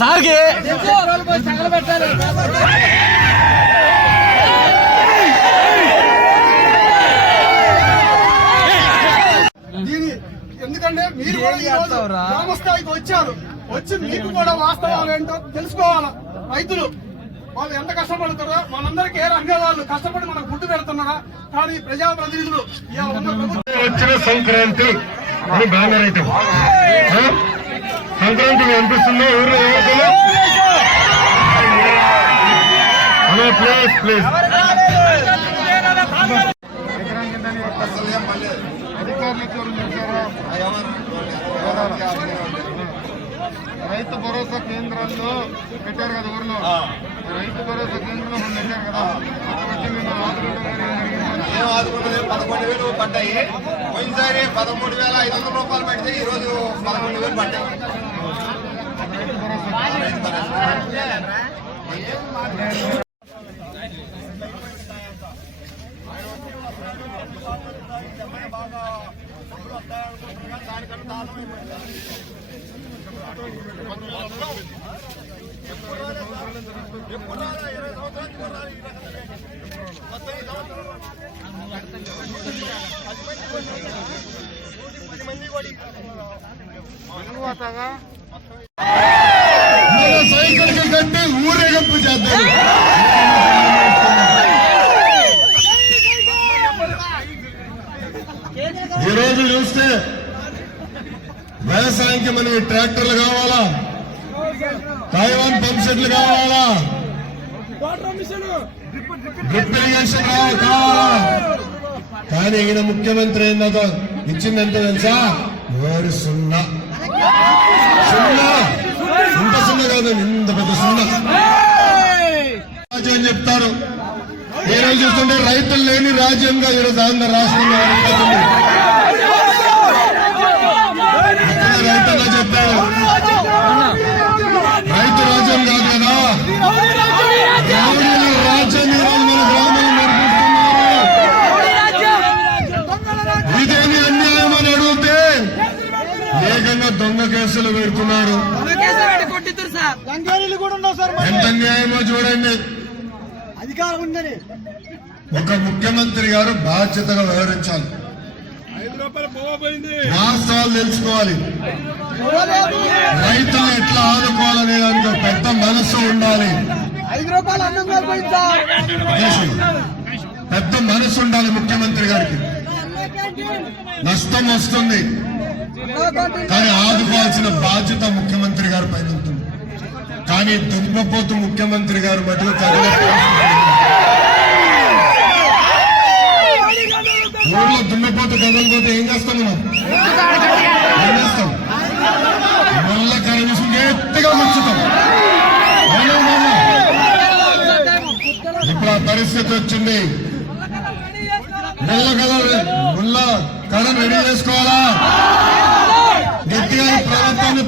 సార్కి ఎందుకంటే మీరు కూడా ఈ రోజు గ్రామస్థాయికి వచ్చారు. వచ్చి మీకు కూడా వాస్తవాలు ఏంటో తెలుసుకోవాలి. రైతులు వాళ్ళు ఎంత కష్టపడుతారో మనందరికీ ఏ రంగ వాళ్ళు కష్టపడి మనకు గుడ్డు పెడుతున్నారా, కానీ ప్రజాప్రతినిధులు వచ్చిన సంక్రాంతి అని బ్యానర్ అయితే సంక్రాంతి అనిపిస్తుందో ఊర్లో యువకులు ప్లీజ్ ప్లీజ్ రైతు భరోసా కేంద్రాల్లో పెట్టారు కదా ఊర్లో. రైతు భరోసా కేంద్రంలో పెట్టారు కదా, ఏం ఆదుకున్నది 11,000 పడ్డాయి. పోయినసారి 13,500 రూపాయలు పడితే ఈ రోజు 11,000 పడ్డాయి. సైకిల్కి కట్టి ఊరేగింపు చేద్దాం. ఈరోజు చూస్తే వ్యవసాయానికి మనకి ట్రాక్టర్లు కావాలా, తైవాన్ పంప్ సెట్లు కావాలా, డ్రిప్ ఇరిగేషన్ కావాలా. కానీ ఈయన ముఖ్యమంత్రి ఏందో ఇచ్చిందంటే తెలుసా, 0 సున్నా. ఇంత సున్నా కాదు, ఇంత పెద్ద సున్నా రాజ్యం అని చెప్తారు. ఈ రోజు చూస్తుంటే రైతులు లేని రాజ్యంగా ఈరోజు ఆంధ్ర రాష్ట్రంలో రైతుగా చెప్పారు. రైతు రాజ్యం కాదు కదా, రౌడీల రాజ్యం ఈరోజు మన గ్రామాలు నేర్పిస్తున్నారు. ఇదేమి అన్యాయం అని అడిగితే వేగంగా దొంగ కేసులు పెడుతున్నారు. ఎంత అన్యాయమో చూడండి. ఒక ముఖ్యమంత్రి గారు బాధ్యతగా వ్యవహరించాలి, వాస్తవాలు తెలుసుకోవాలి, రైతులను ఎట్లా ఆదుకోవాలనే దానికి పెద్ద మనసు ఉండాలి, పెద్ద మనసు ఉండాలి ముఖ్యమంత్రి గారికి. నష్టం వస్తుంది కానీ ఆదుకోవాల్సిన బాధ్యత ముఖ్యమంత్రి గారి పైన ఉంటుంది. కానీ దున్నపోతు ముఖ్యమంత్రి గారు మధ్యలో ఊళ్ళో దున్నపోతు కదలపోతే ఏం చేస్తాం మనం? ఏం చేస్తాం? మళ్ళా కనీసం గట్టిగా ముంచుతాం. ఇప్పుడు ఆ పరిస్థితి వచ్చింది. ముళ్ళ కళ రెడీ చేసుకోవాలా, గట్టిగా ప్రభుత్వాన్ని